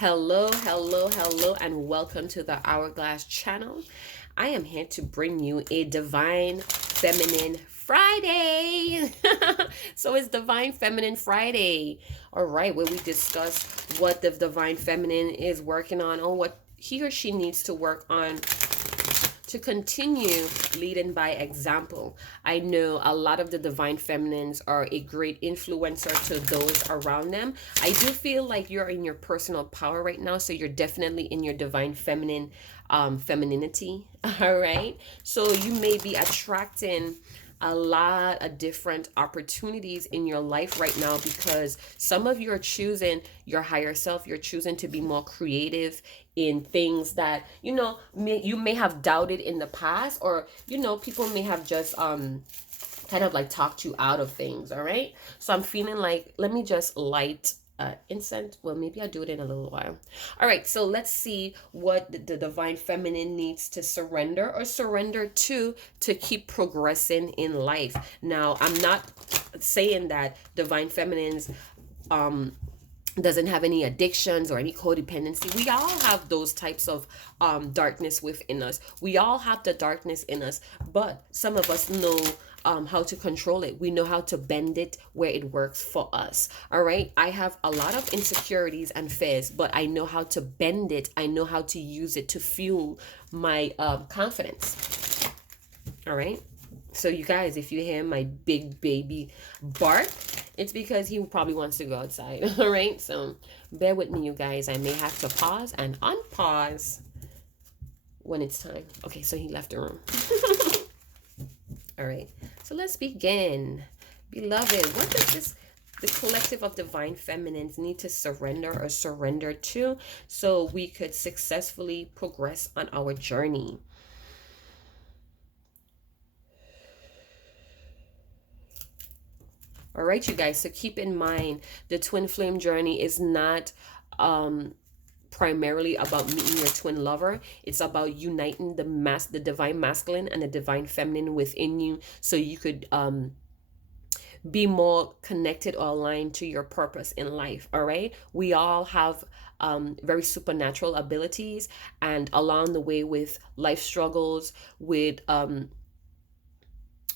Hello, hello, hello, and welcome to the Hourglass channel. I am here to bring you a Divine Feminine Friday. So it's Divine Feminine Friday. All right, where we discuss what the Divine Feminine is working on or what he or she needs to work on to continue leading by example. I know a lot of the divine feminines are a great influencer to those around them. I do feel like you're in your personal power right now, so you're definitely in your divine feminine femininity. All right, so you may be attracting a lot of different opportunities in your life right now because some of you are choosing your higher self. You're choosing to be more creative in things that you may have doubted in the past, or people may have just kind of like talked you out of things. All right, so I'm feeling like, let me just light incense. Well, maybe I'll do it in a little while. All right, so let's see what the divine feminine needs to surrender or surrender to keep progressing in life. Now, I'm not saying that divine feminines doesn't have any addictions or any codependency. We all have those types of darkness within us. We all have the darkness in us, but some of us know how to control it. We know how to bend it where it works for us. All right. I have a lot of insecurities and fears, but I know how to bend it. I know how to use it to fuel my confidence. All right. So you guys, if you hear my big baby bark, it's because he probably wants to go outside. All right. So bear with me, you guys. I may have to pause and unpause when it's time. Okay. So he left the room. All right. So let's begin. Beloved, what does the collective of divine feminines need to surrender or surrender to so we could successfully progress on our journey? All right, you guys. So keep in mind, the twin flame journey is not primarily about meeting your twin lover. It's about uniting the divine masculine and the divine feminine within you, so you could be more connected or aligned to your purpose in life. All right, we all have very supernatural abilities, and along the way, with life struggles, with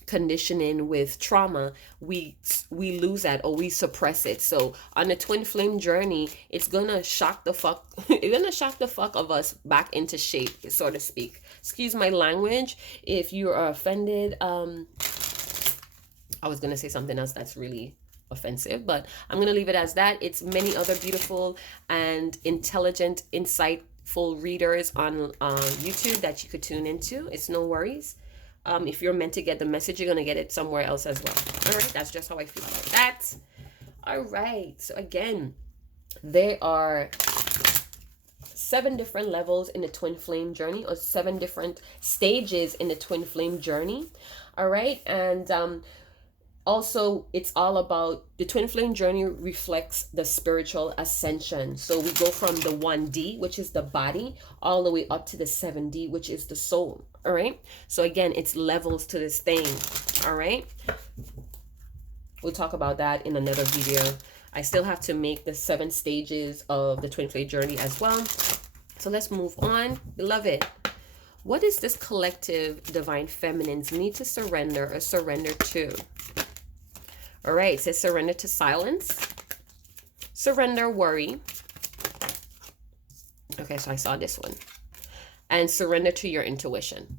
conditioning, with trauma, we lose that or we suppress it. So on the twin flame journey, it's gonna shock the fuck it's gonna shock the fuck of us back into shape, so to speak. Excuse my language if you are offended. I was gonna say something else that's really offensive, but I'm gonna leave it as that. It's many other beautiful and intelligent, insightful readers on YouTube that you could tune into. It's no worries. If you're meant to get the message, you're going to get it somewhere else as well. All right. That's just how I feel about that. All right. So again, there are 7 different levels in the twin flame journey, or 7 different stages in the twin flame journey. All right. And also, it's all about the twin flame journey reflects the spiritual ascension. So we go from the 1D, which is the body, all the way up to the 7D, which is the soul. All right. So again, it's levels to this thing. All right. We'll talk about that in another video. I still have to make the 7 stages of the twin flame journey as well. So let's move on. Beloved, what is this collective divine feminines need to surrender or surrender to? All right, it says surrender to silence, surrender worry. Okay, so I saw this one. And surrender to your intuition.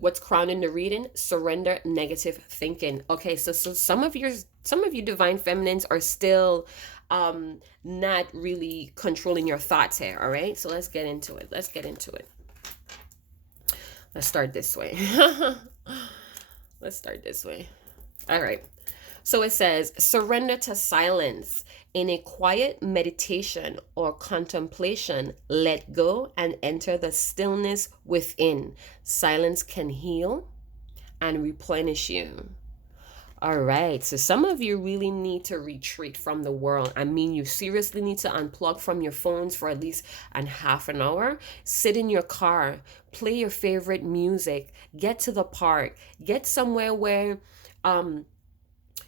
What's crowning the reading? Surrender negative thinking. Okay, so some of you divine feminines are still not really controlling your thoughts here. All right, so let's get into it. Let's start this way. Let's start this way. All right. So it says, surrender to silence. In a quiet meditation or contemplation, let go and enter the stillness within. Silence can heal and replenish you. All right. So some of you really need to retreat from the world. I mean, you seriously need to unplug from your phones for at least half an hour. Sit in your car, play your favorite music, get to the park, get somewhere where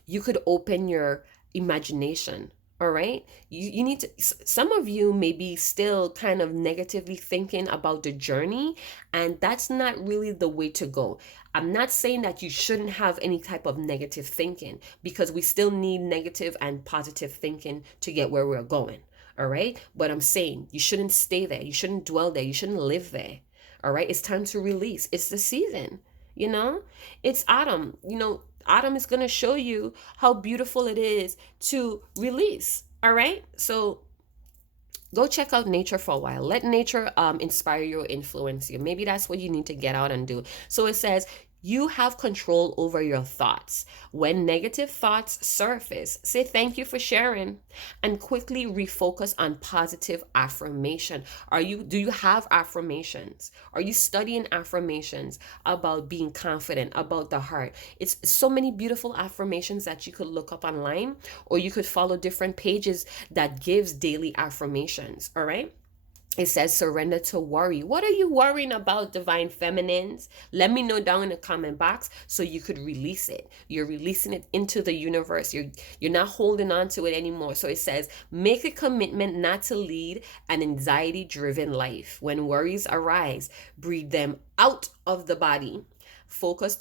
you could open your imagination. All right. You need to, some of you may be still kind of negatively thinking about the journey, and that's not really the way to go. I'm not saying that you shouldn't have any type of negative thinking, because we still need negative and positive thinking to get where we're going. All right. But I'm saying you shouldn't stay there. You shouldn't dwell there. You shouldn't live there. All right. It's time to release. It's the season, you know? It's autumn. Autumn is going to show you how beautiful it is to release. All right. So go check out nature for a while. Let nature inspire you or influence you. Maybe that's what you need to get out and do. So it says, you have control over your thoughts. When negative thoughts surface, say thank you for sharing and quickly refocus on positive affirmation. Do you have affirmations? Are you studying affirmations about being confident, about the heart? It's so many beautiful affirmations that you could look up online, or you could follow different pages that gives daily affirmations. All right. It says surrender to worry. What are you worrying about, divine feminines? Let me know down in the comment box so you could release it. You're releasing it into the universe. You're not holding on to it anymore. So it says make a commitment not to lead an anxiety-driven life. When worries arise, breathe them out of the body. Focus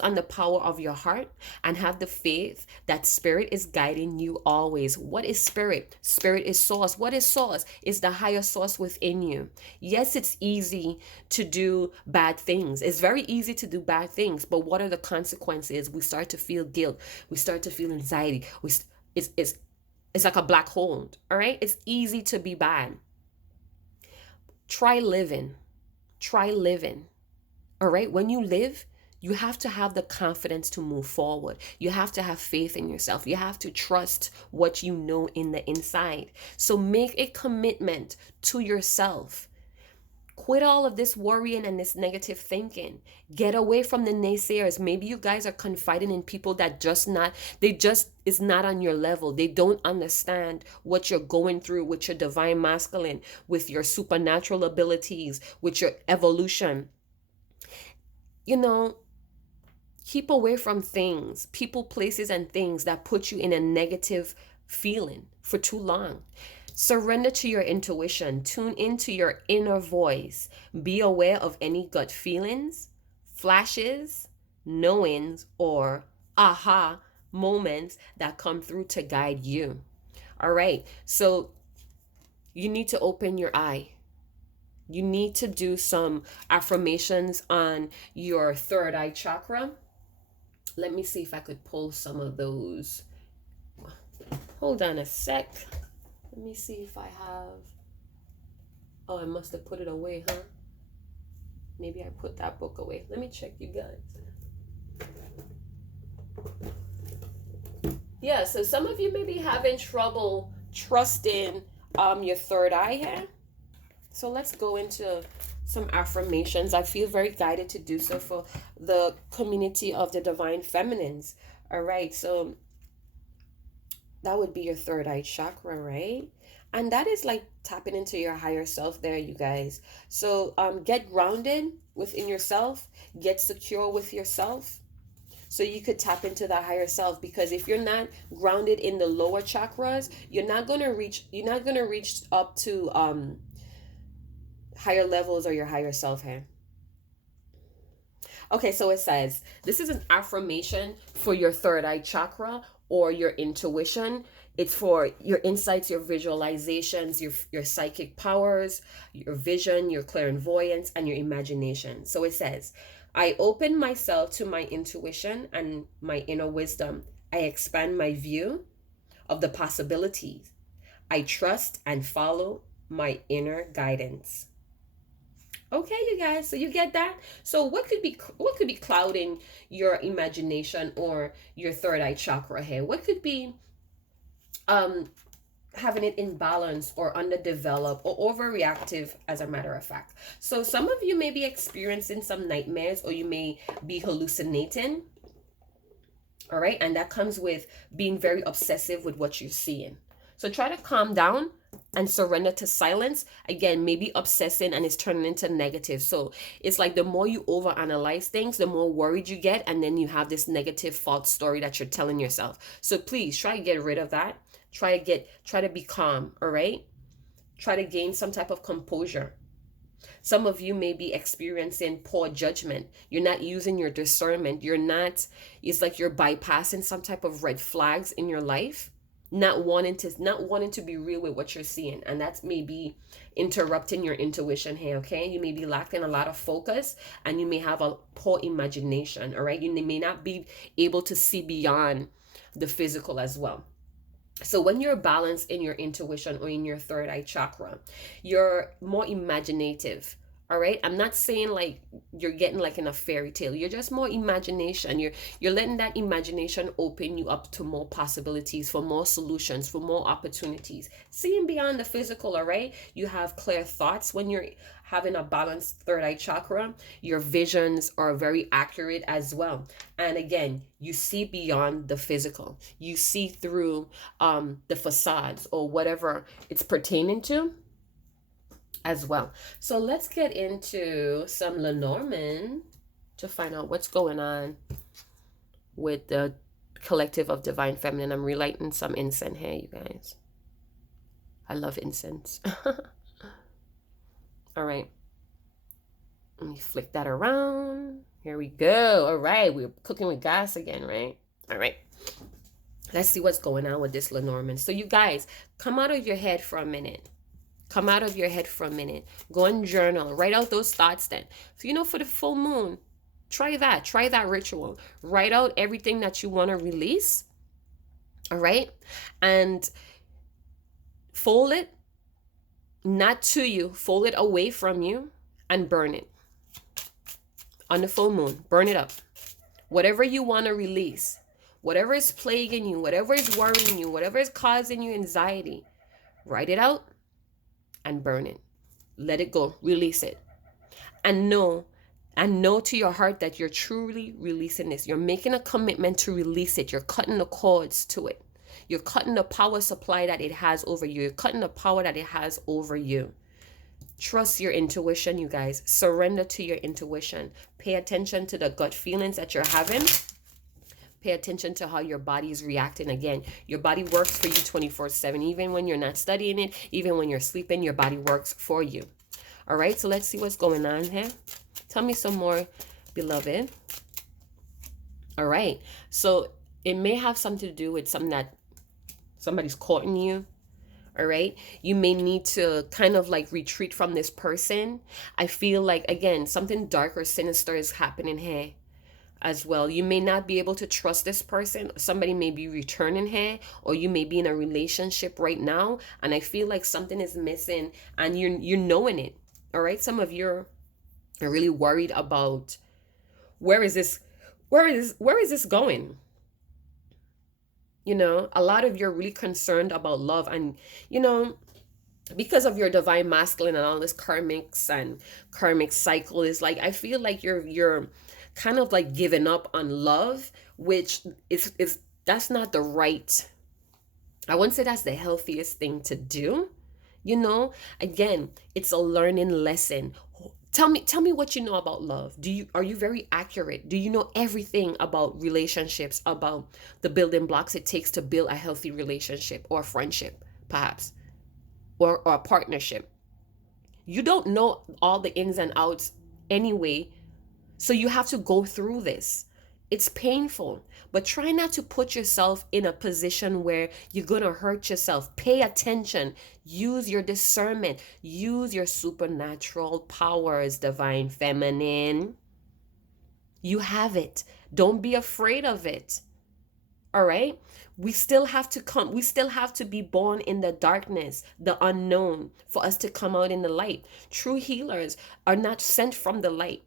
on the power of your heart and have the faith that spirit is guiding you always. What is spirit? Spirit is source. What is source? It's the higher source within you. Yes, it's easy to do bad things. It's very easy to do bad things, but what are the consequences? We start to feel guilt. We start to feel anxiety. It's like a black hole. All right. It's easy to be bad. Try living. All right. When you live, you have to have the confidence to move forward. You have to have faith in yourself. You have to trust what you know in the inside. So make a commitment to yourself. Quit all of this worrying and this negative thinking. Get away from the naysayers. Maybe you guys are confiding in people that is not on your level. They don't understand what you're going through with your divine masculine, with your supernatural abilities, with your evolution. Keep away from things, people, places, and things that put you in a negative feeling for too long. Surrender to your intuition. Tune into your inner voice. Be aware of any gut feelings, flashes, knowings, or aha moments that come through to guide you. All right. So you need to open your eye. You need to do some affirmations on your third eye chakra. Let me see if I could pull some of those. Hold on a sec. Let me see if I have. Oh, I must have put it away, huh? Maybe I put that book away. Let me check, you guys. Yeah, so some of you may be having trouble trusting your third eye here. So let's go into some affirmations. I feel very guided to do so for the community of the divine feminines. All right, so that would be your third eye chakra, right? And that is like tapping into your higher self there, you guys. So get grounded within yourself, get secure with yourself, so you could tap into that higher self. Because if you're not grounded in the lower chakras, you're not gonna reach up to higher levels or your higher self here. Okay, so it says this is an affirmation for your third eye chakra or your intuition. It's for your insights, your visualizations, your psychic powers, your vision, your clairvoyance, and your imagination. So it says, I open myself to my intuition and my inner wisdom. I expand my view of the possibilities. I trust and follow my inner guidance. Okay, you guys, so you get that? So what could be clouding your imagination or your third eye chakra here? What could be having it imbalanced or underdeveloped or overreactive, as a matter of fact? So some of you may be experiencing some nightmares, or you may be hallucinating. All right, and that comes with being very obsessive with what you're seeing. So try to calm down and surrender to silence, again, maybe obsessing and it's turning into negative. So it's like the more you overanalyze things, the more worried you get, and then you have this negative false story that you're telling yourself. So please try to get rid of that. Try to be calm, all right? Try to gain some type of composure. Some of you may be experiencing poor judgment. You're not using your discernment. It's like you're bypassing some type of red flags in your life, not wanting to be real with what you're seeing. And that's maybe interrupting your intuition here, okay? You may be lacking a lot of focus and you may have a poor imagination, all right? You may not be able to see beyond the physical as well. So when you're balanced in your intuition or in your third eye chakra, you're more imaginative. All right. I'm not saying like you're getting like in a fairy tale. You're just more imagination. You're letting that imagination open you up to more possibilities, for more solutions, for more opportunities. Seeing beyond the physical, all right? You have clear thoughts when you're having a balanced third eye chakra. Your visions are very accurate as well. And again, you see beyond the physical. You see through the facades or whatever it's pertaining to as well. So let's get into some Lenormand to find out what's going on with the collective of divine feminine. I'm relighting some incense here, you guys. I love incense. All right. Let me flick that around. Here we go. All right. We're cooking with gas again, right? All right. Let's see what's going on with this Lenormand. So you guys, come out of your head for a minute. Come out of your head for a minute. Go and journal. Write out those thoughts then. So, for the full moon, try that. Try that ritual. Write out everything that you want to release. All right? And fold it, not to you. Fold it away from you and burn it. On the full moon, burn it up. Whatever you want to release, whatever is plaguing you, whatever is worrying you, whatever is causing you anxiety, write it out and burn it. Let it go. Release it. And know to your heart that you're truly releasing this. You're making a commitment to release it. You're cutting the cords to it. You're cutting the power supply that it has over you. You're cutting the power that it has over you. Trust your intuition, you guys. Surrender to your intuition. Pay attention to the gut feelings that you're having. Pay attention to how your body is reacting. Again, your body works for you 24/7. Even when you're not studying it, even when you're sleeping, your body works for you. All right, so let's see what's going on here. Tell me some more, beloved. All right, so it may have something to do with something that somebody's courting you. All right, you may need to kind of like retreat from this person. I feel like, again, something dark or sinister is happening here as well. You may not be able to trust this person. Somebody may be returning here, or you may be in a relationship right now, and I feel like something is missing and you're knowing it. All right, some of you are really worried about where is this going. A lot of you are really concerned about love, and because of your divine masculine and all this karmic cycle, is like, I feel like you're kind of like giving up on love, which is that's not the right, I wouldn't say that's the healthiest thing to do. Again, it's a learning lesson. Tell me what you know about love. Are you very accurate? Do you know everything about relationships, about the building blocks it takes to build a healthy relationship or friendship, perhaps, or a partnership? You don't know all the ins and outs anyway, so you have to go through this. It's painful, but try not to put yourself in a position where you're going to hurt yourself. Pay attention. Use your discernment. Use your supernatural powers, divine feminine. You have it. Don't be afraid of it. All right? We still have to be born in the darkness, the unknown, for us to come out in the light. True healers are not sent from the light.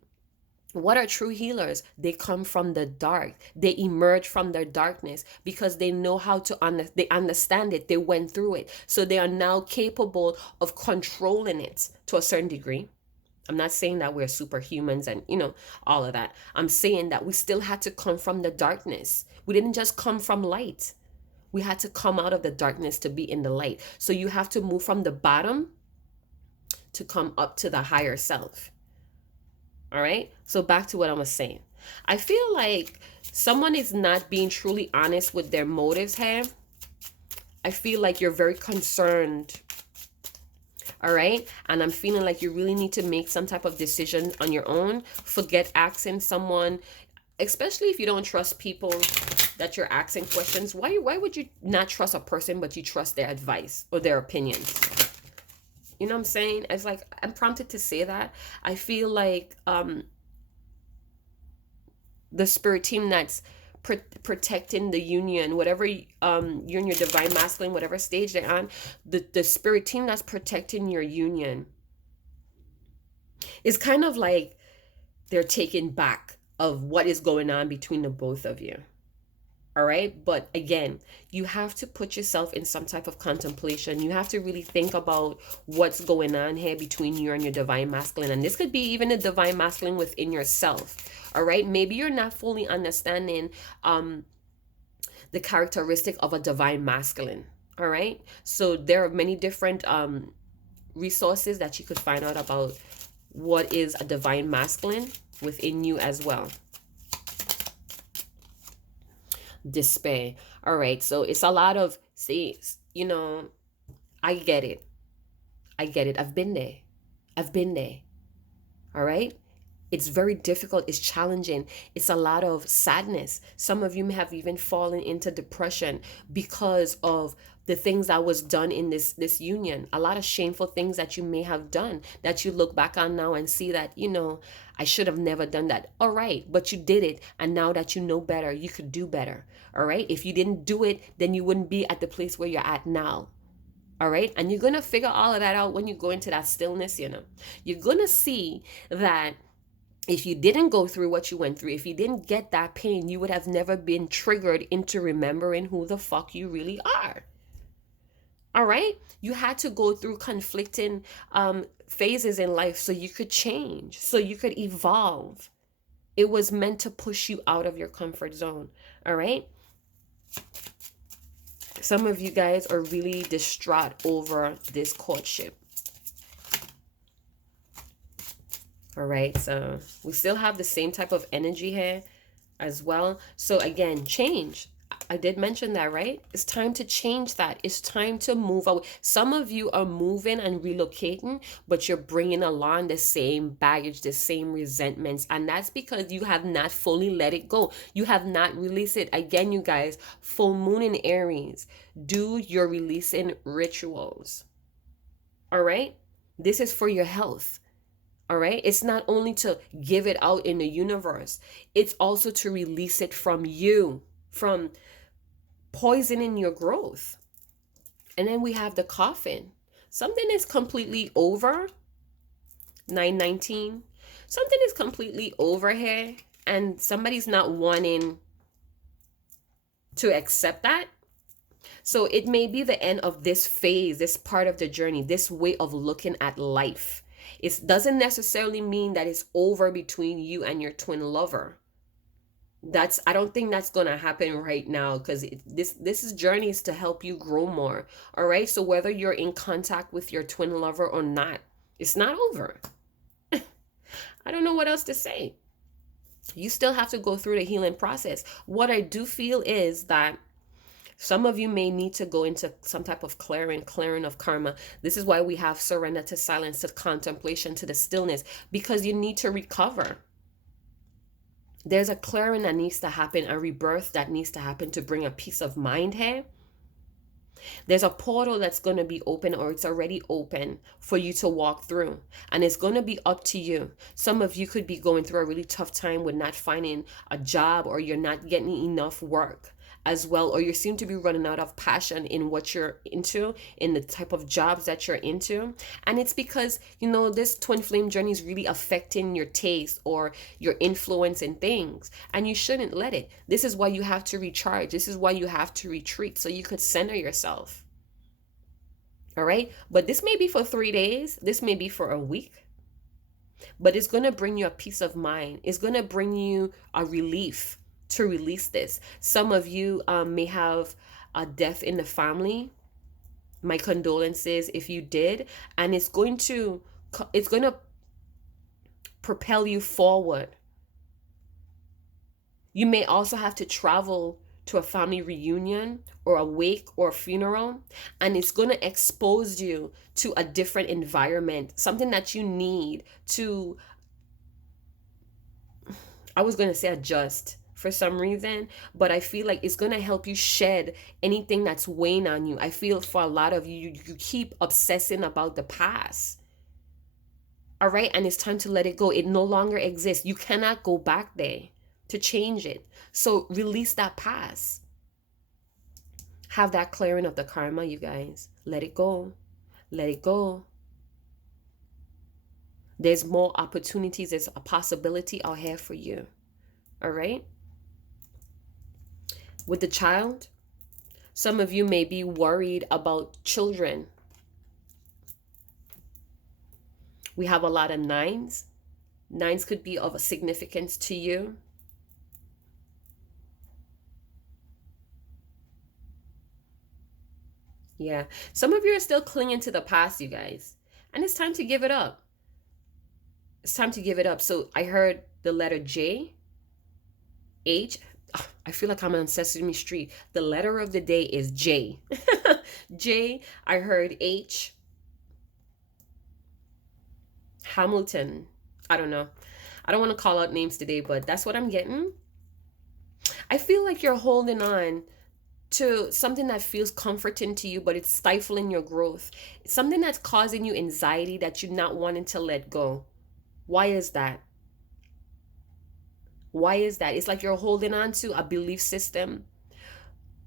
What are true healers? They come from the dark. They emerge from their darkness because they know how to they understand it. They went through it. So they are now capable of controlling it to a certain degree. I'm not saying that we're superhumans and, all of that. I'm saying that we still had to come from the darkness. We didn't just come from light. We had to come out of the darkness to be in the light. So you have to move from the bottom to come up to the higher self. All right. So back to what I was saying. I feel like someone is not being truly honest with their motives here. I feel like you're very concerned. All right. And I'm feeling like you really need to make some type of decision on your own. Forget asking someone, especially if you don't trust people that you're asking questions. Why would you not trust a person, but you trust their advice or their opinions? You know what I'm saying? It's like, I'm prompted to say that. I feel like the spirit team that's protecting the union, whatever you and your divine masculine, whatever stage they're on, the spirit team that's protecting your union is kind of like they're taking back of what is going on between the both of you. All right. But again, you have to put yourself in some type of contemplation. You have to really think about what's going on here between you and your divine masculine. And this could be even a divine masculine within yourself. All right. Maybe you're not fully understanding the characteristic of a divine masculine. All right. So there are many different resources that you could find out about what is a divine masculine within you as well. Despair. All right. So it's a lot of, see, you know, I get it. I've been there. All right. It's very difficult. It's challenging. It's a lot of sadness. Some of you may have even fallen into depression because of the things that was done in this union. A lot of shameful things that you may have done that you look back on now and see that, I should have never done that. All right, but you did it. And now that you know better, you could do better. All right. If you didn't do it, then you wouldn't be at the place where you're at now. All right. And you're going to figure all of that out when you go into that stillness, You're going to see that if you didn't go through what you went through, if you didn't get that pain, you would have never been triggered into remembering who the fuck you really are. All right. You had to go through conflicting phases in life so you could change, so you could evolve. It was meant to push you out of your comfort zone. All right. Some of you guys are really distraught over this courtship. All right, so we still have the same type of energy here as well. So again, change. I did mention that, right? It's time to change that. It's time to move away. Some of you are moving and relocating, but you're bringing along the same baggage, the same resentments. And that's because you have not fully let it go. You have not released it. Again, you guys, full moon in Aries, do your releasing rituals. All right? This is for your health. All right. It's not only to give it out in the universe, it's also to release it from you, from poisoning your growth. And then we have the coffin. Something is completely over. 919. Something is completely over here, and somebody's not wanting to accept that. So it may be the end of this phase, this part of the journey, this way of looking at life. It doesn't necessarily mean that it's over between you and your twin lover. I don't think that's going to happen right now, because this journey is to help you grow more. All right. So whether you're in contact with your twin lover or not, it's not over. I don't know what else to say. You still have to go through the healing process. What I do feel is that some of you may need to go into some type of clearing of karma. This is why we have surrender to silence, to contemplation, to the stillness, because you need to recover. There's a clearing that needs to happen, a rebirth that needs to happen to bring a peace of mind here. There's a portal that's going to be open, or it's already open for you to walk through. And it's going to be up to you. Some of you could be going through a really tough time with not finding a job, or you're not getting enough work as well, or you seem to be running out of passion in what you're into, in the type of jobs that you're into. And it's because, this twin flame journey is really affecting your taste or your influence in things, and you shouldn't let it. This is why you have to recharge. This is why you have to retreat, so you could center yourself. All right. But this may be for 3 days. This may be for a week, but it's going to bring you a peace of mind. It's going to bring you a relief to release this. Some of you may have a death in the family, my condolences if you did. And it's going to propel you forward. You may also have to travel to a family reunion or a wake or a funeral, and it's going to expose you to a different environment, something that you need to, I was going to say adjust for some reason, but I feel like it's going to help you shed anything that's weighing on you. I feel for a lot of you, you keep obsessing about the past. All right. And it's time to let it go. It no longer exists. You cannot go back there to change it. So release that past. Have that clearing of the karma, you guys. Let it go. Let it go. There's more opportunities. There's a possibility out here for you. All right. With the child, some of you may be worried about children. We have a lot of nines. Nines could be of a significance to you. Yeah. Some of you are still clinging to the past, you guys. And it's time to give it up. It's time to give it up. So I heard the letter J, H. I feel like I'm on Sesame Street. The letter of the day is J. J. I heard H. Hamilton. I don't know. I don't want to call out names today, but that's what I'm getting. I feel like you're holding on to something that feels comforting to you, but it's stifling your growth. It's something that's causing you anxiety that you're not wanting to let go. Why is that? Why is that? It's like you're holding on to a belief system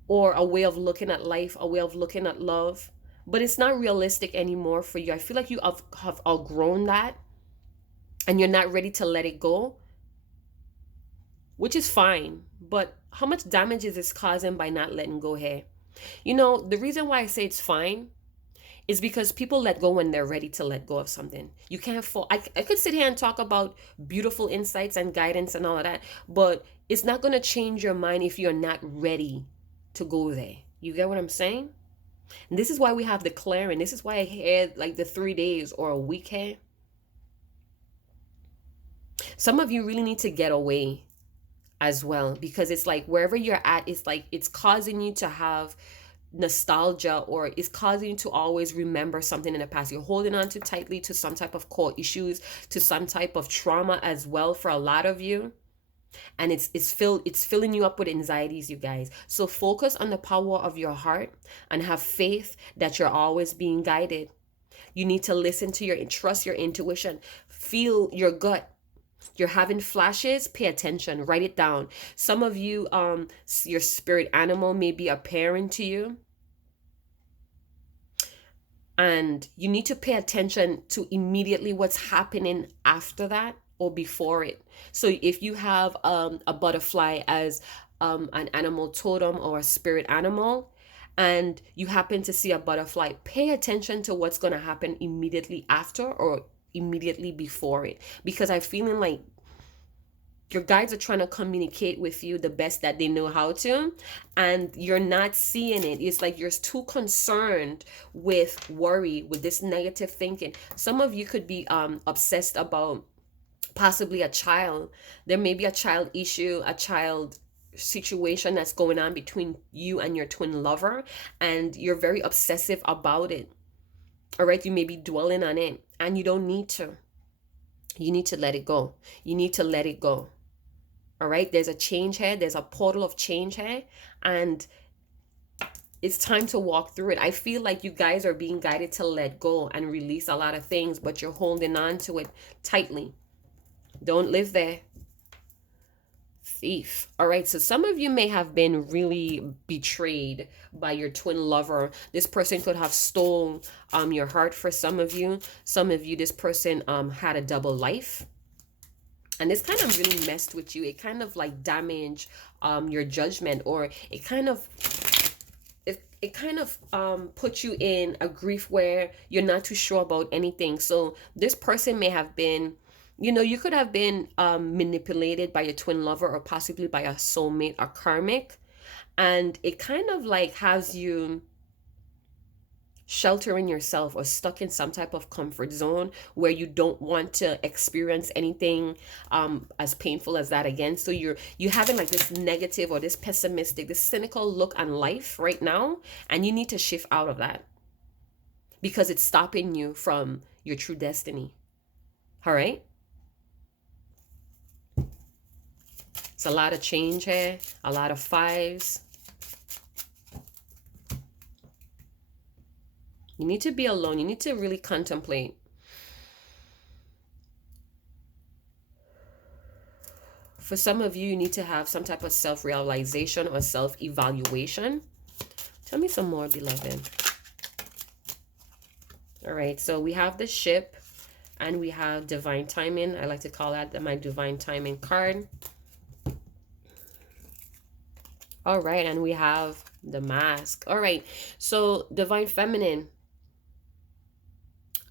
or a way of looking at life, a way of looking at love, but it's not realistic anymore for you. I feel like you have outgrown that and you're not ready to let it go, which is fine. But how much damage is this causing by not letting go here? You know, the reason why I say it's fine is because people let go when they're ready to let go of something. You can't fall. I could sit here and talk about beautiful insights and guidance and all of that, but it's not going to change your mind if you're not ready to go there. You get what I'm saying? And this is why we have the clearing. This is why I had like the 3 days or a week here. Some of you really need to get away as well, because it's like wherever you're at, it's like it's causing you to have nostalgia, or it's causing you to always remember something in the past. You're holding on too tightly to some type of core issues, to some type of trauma as well for a lot of you. And it's filling you up with anxieties, you guys. So focus on the power of your heart and have faith that you're always being guided. You need to listen to trust your intuition, feel your gut. You're having flashes, pay attention, write it down. Some of you, your spirit animal may be appearing to you. And you need to pay attention to immediately what's happening after that or before it. So if you have a butterfly as an animal totem or a spirit animal, and you happen to see a butterfly, pay attention to what's going to happen immediately after or immediately before it, because I'm feeling like your guides are trying to communicate with you the best that they know how to, and you're not seeing it. It's like you're too concerned with worry, with this negative thinking. Some of you could be obsessed about possibly a child. There may be a child issue, a child situation that's going on between you and your twin lover, and you're very obsessive about it. All right, you may be dwelling on it, and you don't need to. You need to let it go. You need to let it go. All right, there's a change here. There's a portal of change here, and it's time to walk through it. I feel like you guys are being guided to let go and release a lot of things, but you're holding on to it tightly. Don't live there. Thief. All right, so some of you may have been really betrayed by your twin lover. This person could have stolen your heart for some of you. Some of you, this person had a double life, and this kind of really messed with you. It kind of like damaged your judgment, or it kind of put you in a grief where you're not too sure about anything. So this person may have been, you could have been manipulated by your twin lover, or possibly by a soulmate or karmic. And it kind of like has you sheltering yourself or stuck in some type of comfort zone where you don't want to experience anything as painful as that again. So you having like this negative or this pessimistic, this cynical look on life right now, and you need to shift out of that because it's stopping you from your true destiny. All right? It's a lot of change here, a lot of fives. You need to be alone. You need to really contemplate. For some of you, you need to have some type of self-realization or self-evaluation. Tell me some more, beloved. All right, so we have the ship and we have divine timing. I like to call that my divine timing card. All right, and we have the mask. All right, so divine feminine.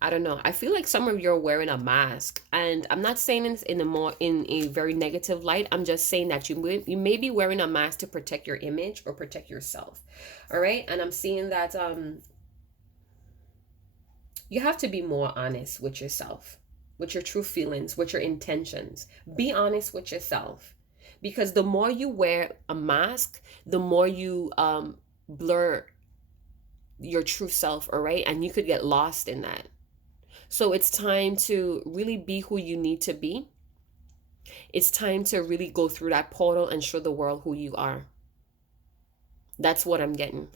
I don't know. I feel like some of you are wearing a mask, and I'm not saying this in a very negative light. I'm just saying that you may be wearing a mask to protect your image or protect yourself. All right, and I'm seeing that you have to be more honest with yourself, with your true feelings, with your intentions. Be honest with yourself, because the more you wear a mask, the more you blur your true self. All right, and you could get lost in that. So it's time to really be who you need to be. It's time to really go through that portal and show the world who you are. That's what I'm getting.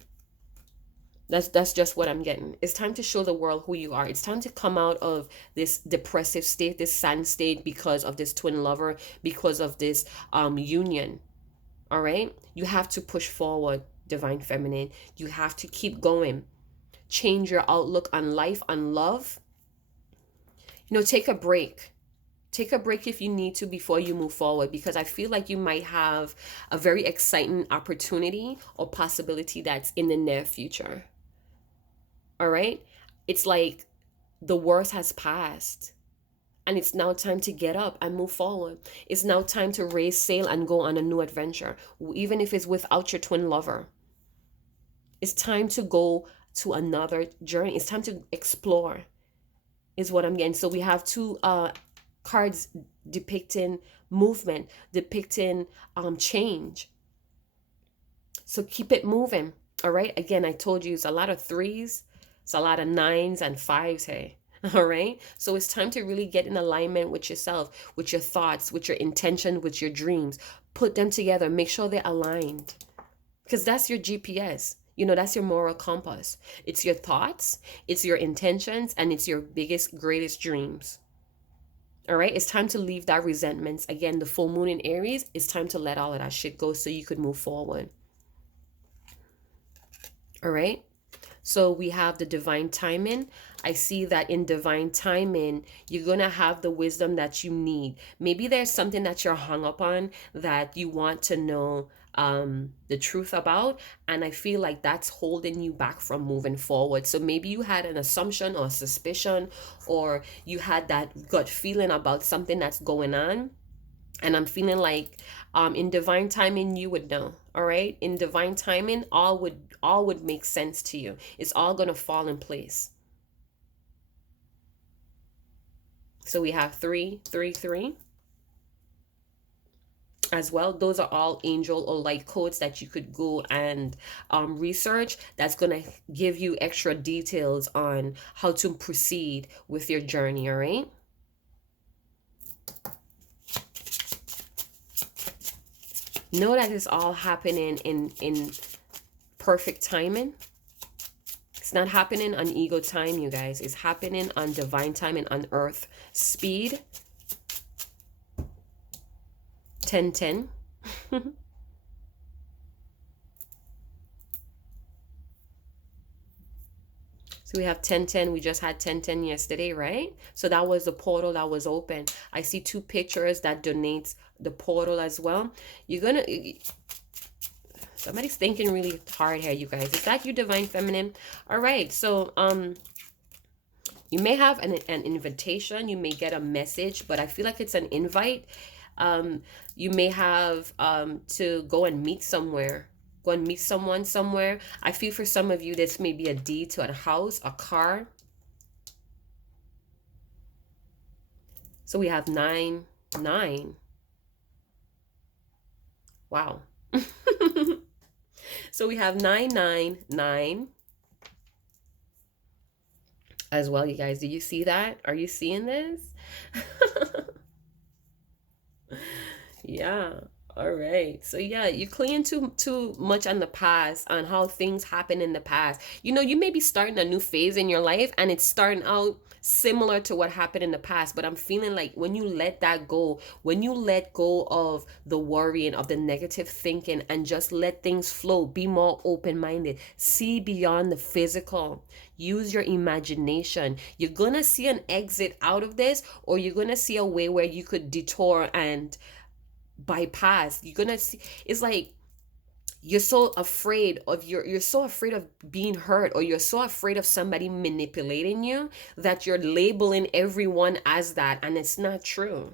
That's just what I'm getting. It's time to show the world who you are. It's time to come out of this depressive state, this sad state, because of this twin lover, because of this union. All right? You have to push forward, divine feminine. You have to keep going. Change your outlook on life, on love. You know, take a break. Take a break if you need to before you move forward, because I feel like you might have a very exciting opportunity or possibility that's in the near future. All right? It's like the worst has passed, and it's now time to get up and move forward. It's now time to raise sail and go on a new adventure, even if it's without your twin lover. It's time to go to another journey. It's time to explore, is what I'm getting. So we have two cards depicting movement, depicting change. So keep it moving. All right. Again, I told you it's a lot of threes, it's a lot of nines and fives here. All right. So it's time to really get in alignment with yourself, with your thoughts, with your intention, with your dreams. Put them together. Make sure they're aligned, because that's your GPS. You know, that's your moral compass. It's your thoughts, it's your intentions, and it's your biggest, greatest dreams. All right, it's time to leave that resentments. Again, the full moon in Aries, it's time to let all of that shit go so you could move forward. All right, so we have the divine timing. I see that in divine timing, you're going to have the wisdom that you need. Maybe there's something that you're hung up on that you want to know the truth about, and I feel like that's holding you back from moving forward. So maybe you had an assumption or suspicion, or you had that gut feeling about something that's going on, and I'm feeling like in divine timing you would know. All right, in divine timing all would make sense to you. It's all going to fall in place. So we have 333 as well. Those are all angel or light codes that you could go and research. That's going to give you extra details on how to proceed with your journey. All right. Know that it's all happening in perfect timing. It's not happening on ego time, you guys. It's happening on divine time and on earth speed. 1010. So we have 1010. We just had 1010 yesterday, right? So that was the portal that was open. I see two pictures that donates the portal as well. You're gonna, somebody's thinking really hard here, you guys. Is that you, divine feminine? All right. So you may have an invitation. You may get a message, but I feel like it's an invite. You may have to go and meet somewhere. go and meet someone somewhere. I feel for some of you, this may be a deed to a house, a car. So we have 9, 9. Wow. So we have 9, 9, 9 as well, you guys. Do you see that? Are you seeing this? Yeah. All right. So yeah, you're clinging too much on the past, on how things happen in the past. You know, you may be starting a new phase in your life and it's starting out similar to what happened in the past, but I'm feeling like when you let that go, when you let go of the worrying, of the negative thinking, and just let things flow, be more open-minded, see beyond the physical, use your imagination, you're gonna see an exit out of this, or you're gonna see a way where you could detour and bypass. You're gonna see, it's like you're so afraid of you're so afraid of being hurt, or you're so afraid of somebody manipulating you, that you're labeling everyone as that, and it's not true.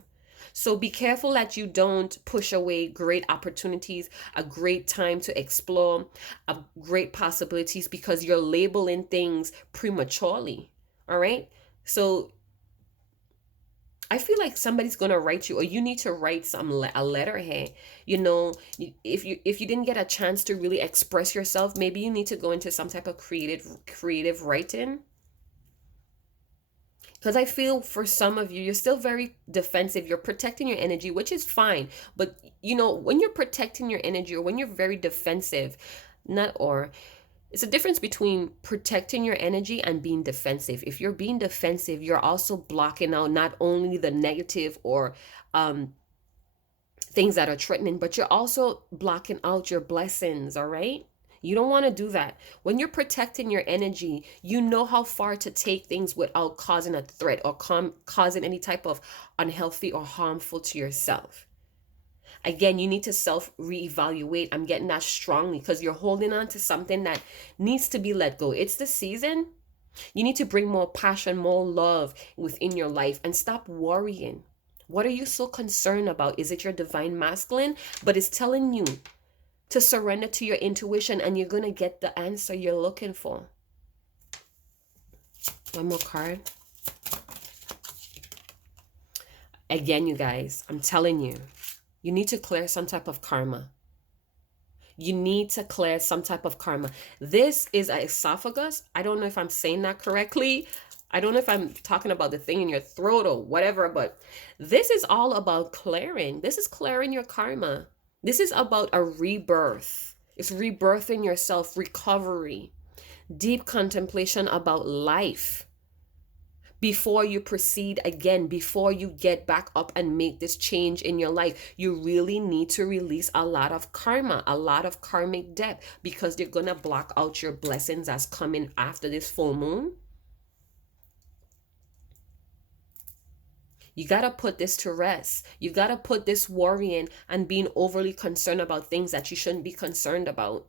So be careful that you don't push away great opportunities, a great time to explore, a great possibilities, because you're labeling things prematurely. All right. So I feel like somebody's gonna write you, or you need to write a letter here. You know, if you didn't get a chance to really express yourself, maybe you need to go into some type of creative writing. Because I feel for some of you, you're still very defensive. You're protecting your energy, which is fine. But you know, when you're protecting your energy, or when you're very defensive, not or it's a difference between protecting your energy and being defensive. If you're being defensive, you're also blocking out not only the negative or things that are threatening, but you're also blocking out your blessings, all right? You don't want to do that. When you're protecting your energy, you know how far to take things without causing a threat, or causing any type of unhealthy or harmful to yourself. Again, you need to self reevaluate. I'm getting that strongly, because you're holding on to something that needs to be let go. It's the season. You need to bring more passion, more love within your life, and stop worrying. What are you so concerned about? Is it your divine masculine? But it's telling you to surrender to your intuition, and you're going to get the answer you're looking for. One more card. Again, you guys, I'm telling you, you need to clear some type of karma. You need to clear some type of karma. This is an esophagus. I don't know if I'm saying that correctly. I don't know if I'm talking about the thing in your throat or whatever, but this is all about clearing. This is clearing your karma. This is about a rebirth. It's rebirthing yourself, recovery, deep contemplation about life. Before you proceed again, before you get back up and make this change in your life, you really need to release a lot of karma, a lot of karmic debt, because you're going to block out your blessings that's coming after this full moon. You got to put this to rest. You got to put this worrying and being overly concerned about things that you shouldn't be concerned about.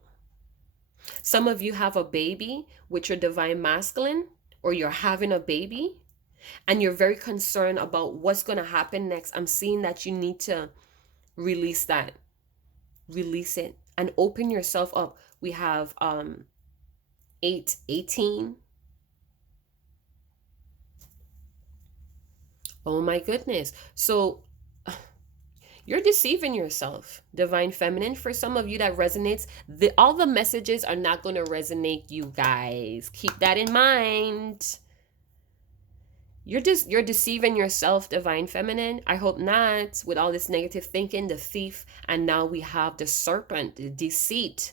Some of you have a baby with your divine masculine, or you're having a baby, and you're very concerned about what's going to happen next. I'm seeing that you need to release that. Release it and open yourself up. We have 8, 18. Oh my goodness. So you're deceiving yourself, divine feminine. For some of you that resonates, all the messages are not going to resonate, you guys. Keep that in mind. You're deceiving yourself, divine feminine. I hope not, with all this negative thinking, the thief, and now we have the serpent, the deceit.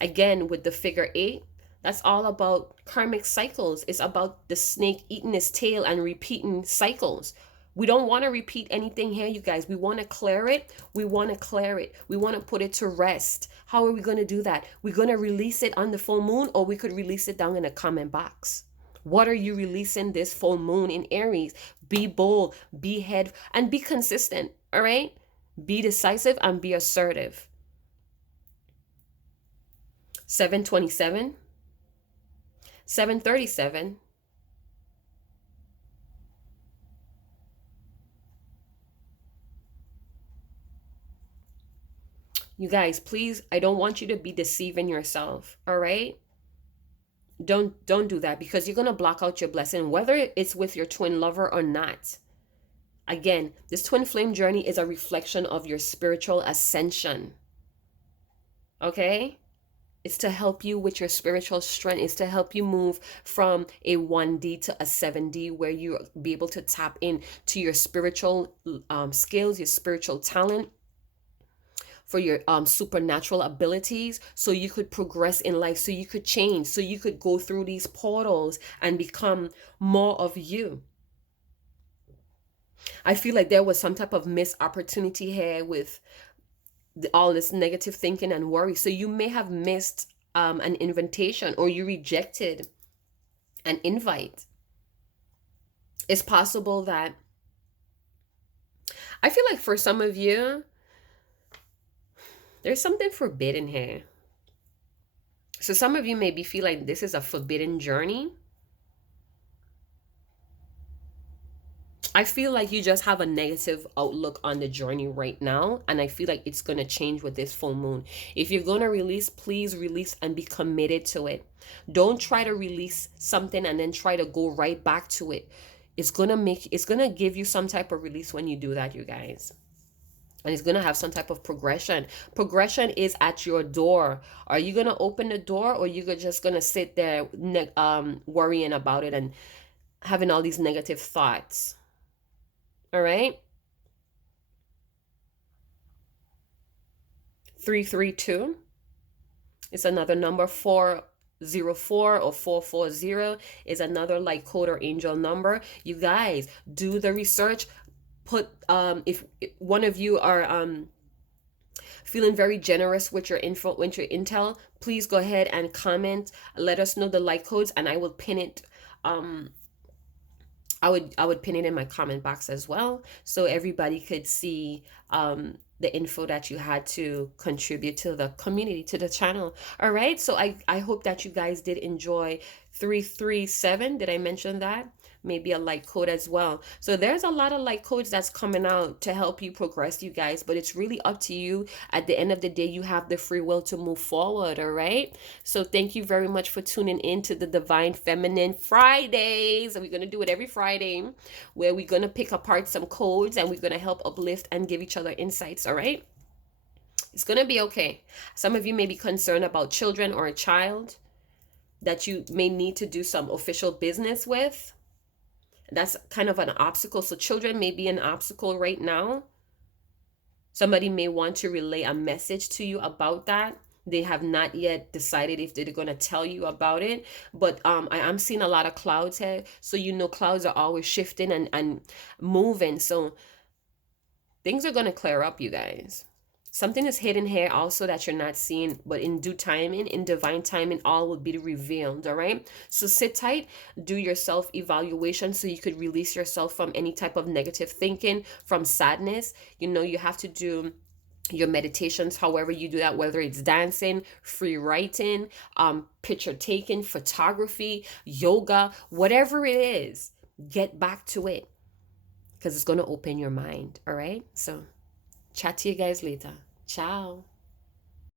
Again, with the figure 8, that's all about karmic cycles. It's about the snake eating its tail and repeating cycles. We don't want to repeat anything here, you guys. We want to clear it. We want to clear it. We want to put it to rest. How are we going to do that? We're going to release it on the full moon, or we could release it down in the comment box. What are you releasing this full moon in Aries? Be bold, be head, and be consistent, all right? Be decisive and be assertive. 727, 737, You guys, please, I don't want you to be deceiving yourself, all right? Don't do that, because you're going to block out your blessing, whether it's with your twin lover or not. Again, this twin flame journey is a reflection of your spiritual ascension. Okay? It's to help you with your spiritual strength. It's to help you move from a 1D to a 7D, where you be able to tap in to your spiritual skills, your spiritual talent, for your supernatural abilities, so you could progress in life, so you could change, so you could go through these portals and become more of you. I feel like there was some type of missed opportunity here with all this negative thinking and worry. So you may have missed an invitation, or you rejected an invite. It's possible that, I feel like for some of you, there's something forbidden here. So some of you maybe feel like this is a forbidden journey. I feel like you just have a negative outlook on the journey right now, and I feel like it's going to change with this full moon. If you're going to release, please release and be committed to it. Don't try to release something and then try to go right back to it. It's going to give you some type of release when you do that, you guys. And it's going to have some type of progression. Progression is at your door. Are you going to open the door, or you just going to sit there worrying about it and having all these negative thoughts? All right. 332 is another number. 404 or 440 is another light code or angel number. You guys, do the research. Put if one of you are feeling very generous with your info, with your intel, please go ahead and comment. Let us know the light codes, and I will pin it. I would pin it in my comment box as well, so everybody could see the info that you had to contribute to the community, to the channel. All right, so I hope that you guys did enjoy 337. Did I mention that? Maybe a light code as well. So there's a lot of light codes that's coming out to help you progress, you guys, but it's really up to you. At the end of the day, you have the free will to move forward. All right, so thank you very much for tuning in to the Divine Feminine Fridays. We're going to do it every Friday, where we're going to pick apart some codes, and we're going to help uplift and give each other insights. All right, it's going to be okay. Some of you may be concerned about children or a child that you may need to do some official business with. That's kind of an obstacle. So children may be an obstacle right now. Somebody may want to relay a message to you about that. They have not yet decided if they're going to tell you about it. But I'm seeing a lot of clouds here. So clouds are always shifting and moving. So things are going to clear up, you guys. Something is hidden here also that you're not seeing, but in due timing, in divine timing, all will be revealed. All right, so sit tight, do your self-evaluation so you could release yourself from any type of negative thinking, from sadness. You have to do your meditations, however you do that, whether it's dancing, free writing, picture taking, photography, yoga, whatever it is, get back to it, because it's going to open your mind. All right, so chat to you guys later. Ciao.